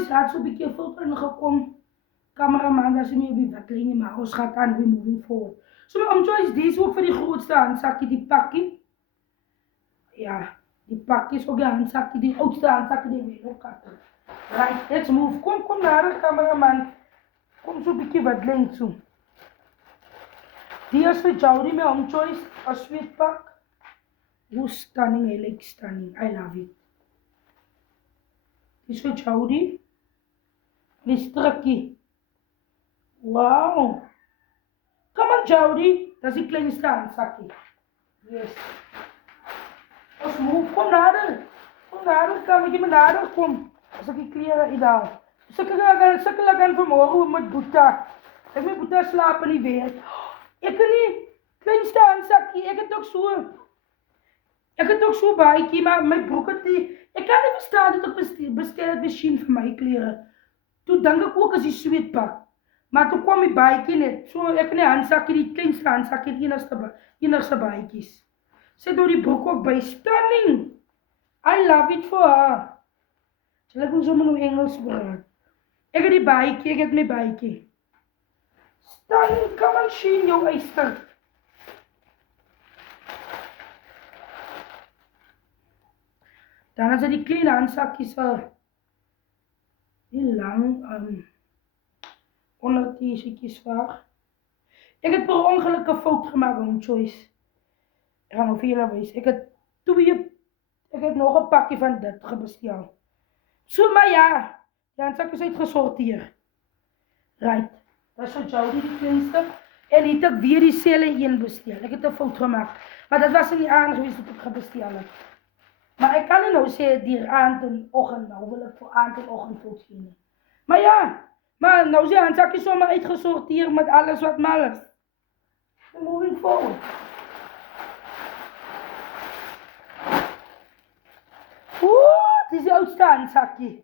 Joyce had zo'n beetje filter ingekomen. Cameraman was niet op die wetlijnen, maar ons gaat aan, we moving forward. So my Joyce, deze ook voor die grootste handzakje, die pakkie. Ja, die pakkie is ook die handzakje, die oudste handzakje, die wil ook katten. Right, let's move. Kom naar de cameraman. Kom zo'n beetje wat lengte toe. Die is voor Jody, my Joyce, een sweetpak. Hoe stunning, I like stunning, I love it. Die is voor Jody. Die is trekkie. Wow. Come on, Jody. Dat is die kleinste handzakje. Yes. Ons move, kom nader. Kom nader, kan ik nader, kom. Als ik die kleren ideaal. Sukkel gaan vanmorgen met Boeta. Ik met Boeta slapen niet weer. Ik kan niet. Kleinste handzakje, ik het ook zo. Ik het ook zo baie, maar mijn broek het niet. Ik kan niet verstaan dat ik bestel het machine voor mijn kleren. Toen denk ik ook als die sweetpak. Maar toen kwam ik baie net. Zo, ik kan die handzakje, die kleinste handzakje, die enigste baiekies. Zet door die broek ook bij. Stunning. I love it for her. Zal ik ons zomaar nog Engels praten? Ik heb die baiekie, ik heb mijn baiekie. Stunning, come on, Sheen, jouw eister. Dan is er die kleine handzakjes heel lang onder die ziekjes waar. Ik heb per ongeluk een fout gemaakt van Joyce. Ik ga nog veel wijs. Ik heb nog een pakje van dit gebesteld. Zo, maar ja, de handzakjes uitgesorteerd. Right, dat is voor Jody die kleinste. En ik heb weer diezelfde een besteld. Ik heb een fout gemaakt. Maar dat was er niet aan geweest dat ik ga bestellen. Maar ik kan niet nou zeggen, die aan de ochtend, nou wil ik voor aan de ochtend fout vinden. Maar ja, maar nou zijn handzakjes zomaar uitgesorteerd met alles wat mal is. Moving forward. Oeh, het is die oudste handzakje.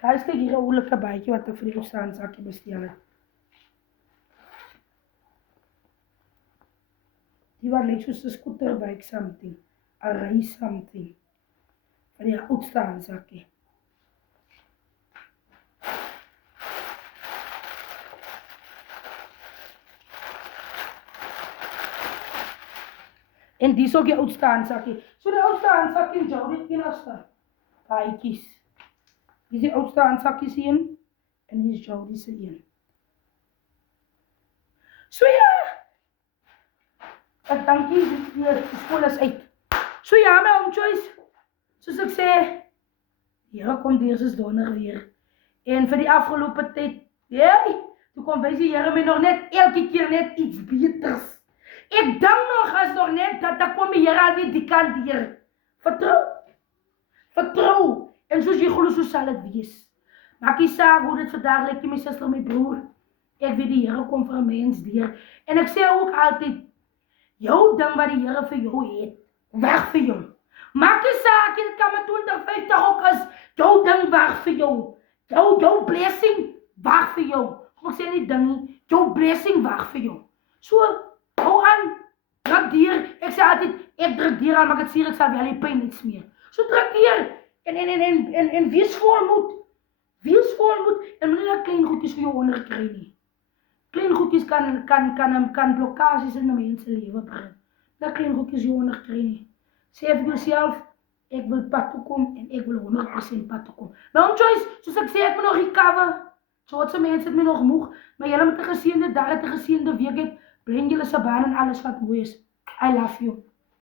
Daar is hier een oerlijke bijtje wat ik voor die oudste handzakje bestel heb. Die was like zoals een scooterbike something. Een race something. Van die oudste handzakje. En die is ook je oudste handzakje. Zo de oudste handzakje in jou, dit enigste. Baiekies. Die is de oudste handzakjes in. En die is jou, die is in. Zo ja. Ik dank je, de school is uit. Zo ja, mijn Joyce. Zoals ik zei. Hier komt deze donder weer. En voor die afgelopen tijd. Hey, toen kwam wij hier met nog net elke keer net iets beters. Ik denk nog als nog net dat dan kom je hier alweer die kant hier. Vertrouw. Vertrouw. En zoals je geloof, zo zal het wees. Maak je zaak hoe dit vandaag lijkt, mijn zuster, mijn broer. Ik weet die Heere komt voor een mens dier. En ik zeg ook altijd, jouw ding wat die Heere voor jou heeft, weg voor jou. Maak je zaak, het kan met 2050 ook als jouw ding weg voor jou. Jouw blessing weg voor jou. Ik zeg niet ding, jouw blessing weg voor jou. Zo, hou aan. Druk dier. Ik zeg altijd, ik druk dier aan, maar ik zie, ik zal wel je pijn niets meer. Zo druk dier. En wees volmoed. Wees volmoed. En meneer klein goedjes voor jou onderkrijgen. Klein goedjes kan blokkades in de mensenleven brengen. Dat klein goedjes jou onderkrijgen. Zeg voor jezelf, ik wil pad toekomen en ik wil 100% pad toekomen. Maar Joyce, zoals ik zei, ik moet nog recover. Zoals mensen het me nog moeg. Maar jullie met de geziende dagen, de geziende week, breng jullie zijn baan en alles wat mooi is. I love you.